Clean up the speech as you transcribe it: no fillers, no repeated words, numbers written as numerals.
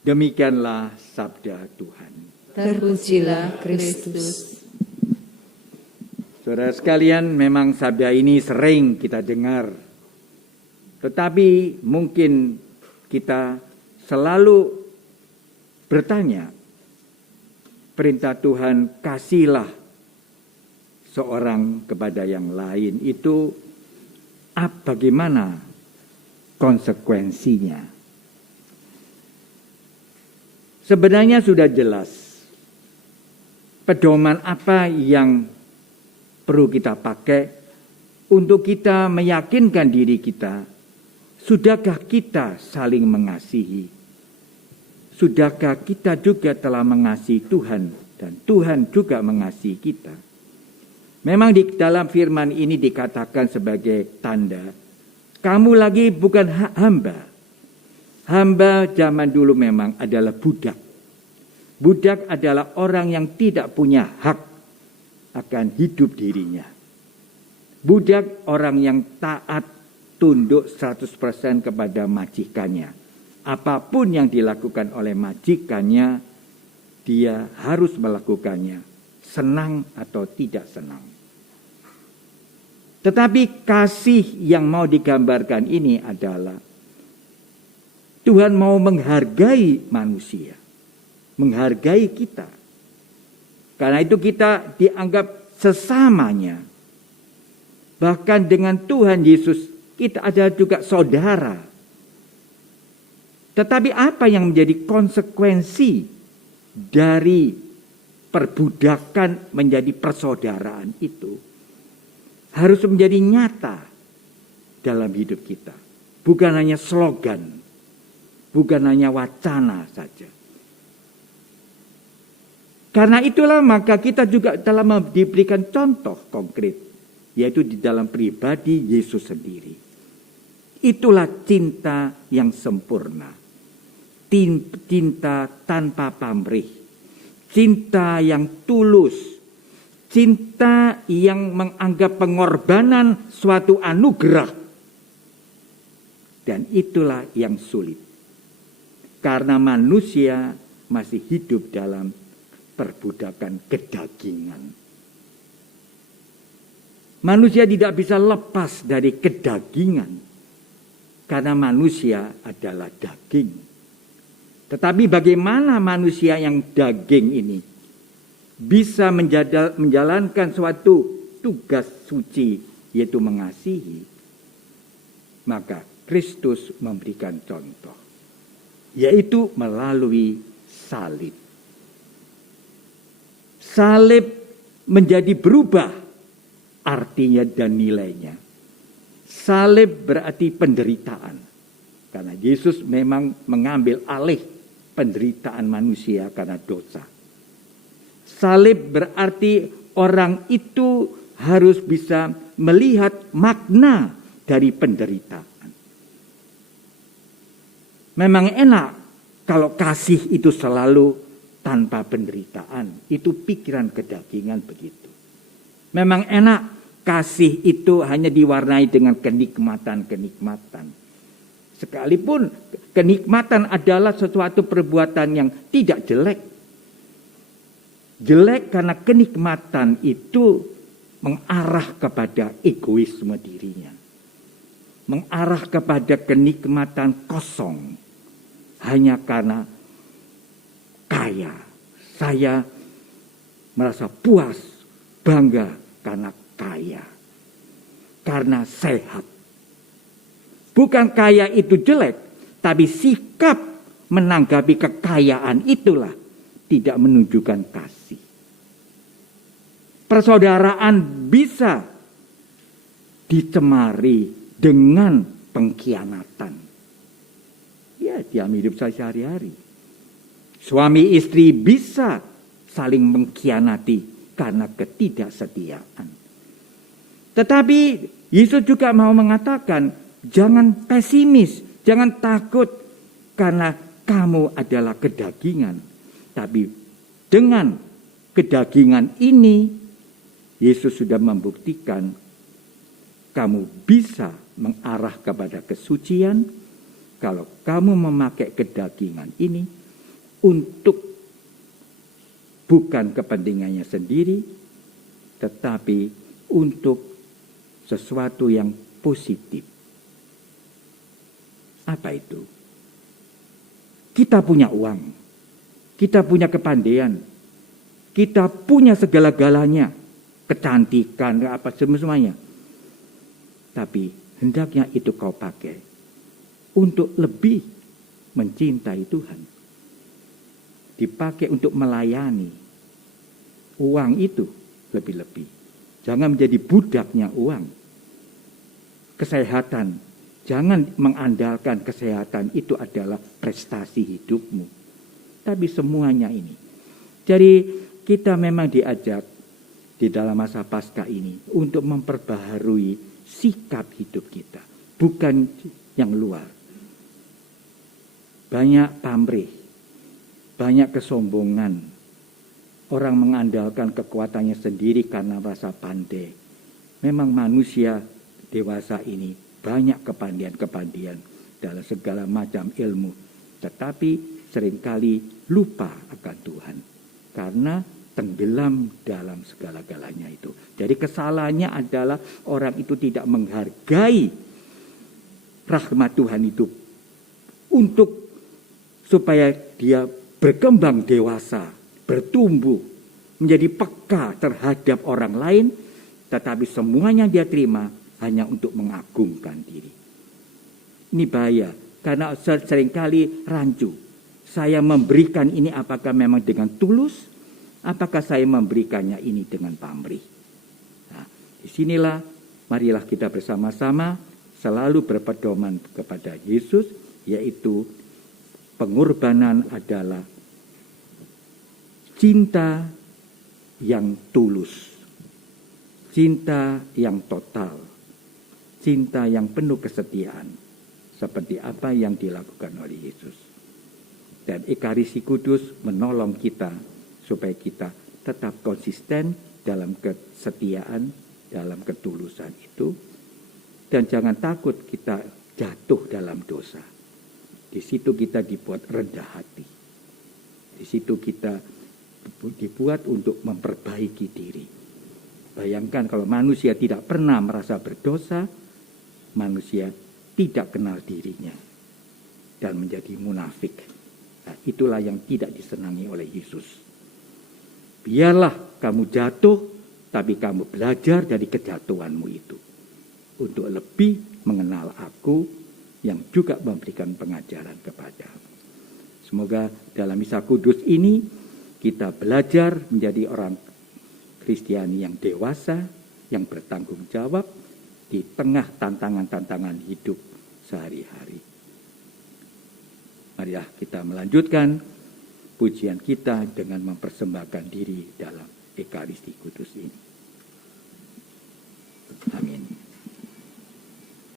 Demikianlah sabda Tuhan. Terpujilah Kristus. Saudara sekalian, memang sabda ini sering kita dengar. Tetapi mungkin kita selalu bertanya, perintah Tuhan kasihlah seorang kepada yang lain itu bagaimana konsekuensinya? Sebenarnya sudah jelas pedoman apa yang perlu kita pakai untuk kita meyakinkan diri kita. Sudahkah kita saling mengasihi? Sudahkah kita juga telah mengasihi Tuhan dan Tuhan juga mengasihi kita? Memang di dalam firman ini dikatakan sebagai tanda, kamu lagi bukan hamba. Hamba zaman dulu memang adalah budak. Budak adalah orang yang tidak punya hak akan hidup dirinya. Budak orang yang taat, tunduk 100% kepada majikannya. Apapun yang dilakukan oleh majikannya, dia harus melakukannya, senang atau tidak senang. Tetapi kasih yang mau digambarkan ini adalah Tuhan mau menghargai manusia, menghargai kita. Karena itu kita dianggap sesamanya. Bahkan dengan Tuhan Yesus kita ada juga saudara. Tetapi apa yang menjadi konsekuensi dari perbudakan menjadi persaudaraan itu harus menjadi nyata dalam hidup kita. Bukan hanya slogan. Bukan hanya wacana saja. Karena itulah maka kita juga telah diberikan contoh konkret. Yaitu di dalam pribadi Yesus sendiri. Itulah cinta yang sempurna. Cinta tanpa pamrih. Cinta yang tulus. Cinta yang menganggap pengorbanan suatu anugerah. Dan itulah yang sulit. Karena manusia masih hidup dalam perbudakan kedagingan. Manusia tidak bisa lepas dari kedagingan. Karena manusia adalah daging. Tetapi bagaimana manusia yang daging ini bisa menjalankan suatu tugas suci, yaitu mengasihi? Maka Kristus memberikan contoh. Yaitu melalui salib. Salib menjadi berubah artinya dan nilainya. Salib berarti penderitaan. Karena Yesus memang mengambil alih penderitaan manusia karena dosa. Salib berarti orang itu harus bisa melihat makna dari penderitaan. Memang enak kalau kasih itu selalu tanpa penderitaan. Itu pikiran kedagingan begitu. Memang enak kasih itu hanya diwarnai dengan kenikmatan-kenikmatan. Sekalipun kenikmatan adalah sesuatu perbuatan yang tidak jelek. Jelek karena kenikmatan itu mengarah kepada egoisme dirinya. Mengarah kepada kenikmatan kosong. Hanya karena kaya. Saya merasa puas, bangga karena kaya. Karena sehat. Bukan kaya itu jelek, tapi sikap menanggapi kekayaan itulah tidak menunjukkan kasih. Persaudaraan bisa dicemari dengan pengkhianatan. Ya, dalam hidup saya sehari-hari. Suami istri bisa saling mengkhianati karena ketidaksetiaan. Tetapi Yesus juga mau mengatakan, jangan pesimis, jangan takut karena kamu adalah kedagingan. Tapi dengan kedagingan ini, Yesus sudah membuktikan kamu bisa mengarah kepada kesucian. Kalau kamu memakai kedagingan ini untuk bukan kepentingannya sendiri, tetapi untuk sesuatu yang positif. Apa itu? Kita punya uang, kita punya kepandaian, kita punya segala-galanya, kecantikan, apa semuanya. Tapi hendaknya itu kau pakai untuk lebih mencintai Tuhan. Dipakai untuk melayani. Uang itu lebih-lebih. Jangan menjadi budaknya uang. Kesehatan. Jangan mengandalkan kesehatan itu adalah prestasi hidupmu. Tapi semuanya ini. Jadi kita memang diajak di dalam masa Paskah ini untuk memperbaharui sikap hidup kita. Bukan yang luar. Banyak pamrih. Banyak kesombongan. Orang mengandalkan kekuatannya sendiri karena rasa pandai. Memang manusia dewasa ini banyak kepandaian-kepandaian dalam segala macam ilmu. Tetapi seringkali lupa akan Tuhan. Karena tenggelam dalam segala-galanya itu. Jadi kesalahannya adalah orang itu tidak menghargai rahmat Tuhan itu. Untuk supaya dia berkembang dewasa, bertumbuh, menjadi peka terhadap orang lain, tetapi semuanya dia terima hanya untuk mengagungkan diri. Ini bahaya, karena seringkali rancu. Saya memberikan ini apakah memang dengan tulus, apakah saya memberikannya ini dengan pamrih. Nah, disinilah marilah kita bersama-sama selalu berpedoman kepada Yesus, yaitu pengorbanan adalah cinta yang tulus, cinta yang total, cinta yang penuh kesetiaan, seperti apa yang dilakukan oleh Yesus. Dan Ekaristi Kudus menolong kita supaya kita tetap konsisten dalam kesetiaan, dalam ketulusan itu. Dan jangan takut kita jatuh dalam dosa. Di situ kita dibuat rendah hati. Di situ kita dibuat untuk memperbaiki diri. Bayangkan kalau manusia tidak pernah merasa berdosa, manusia tidak kenal dirinya dan menjadi munafik. Nah, itulah yang tidak disenangi oleh Yesus. Biarlah kamu jatuh, tapi kamu belajar dari kejatuhanmu itu. Untuk lebih mengenal aku yang juga memberikan pengajaran kepadamu. Semoga dalam misa kudus ini kita belajar menjadi orang Kristiani yang dewasa, yang bertanggung jawab di tengah tantangan-tantangan hidup sehari-hari. Marilah kita melanjutkan pujian kita dengan mempersembahkan diri dalam Ekaristi Kudus ini. Amin.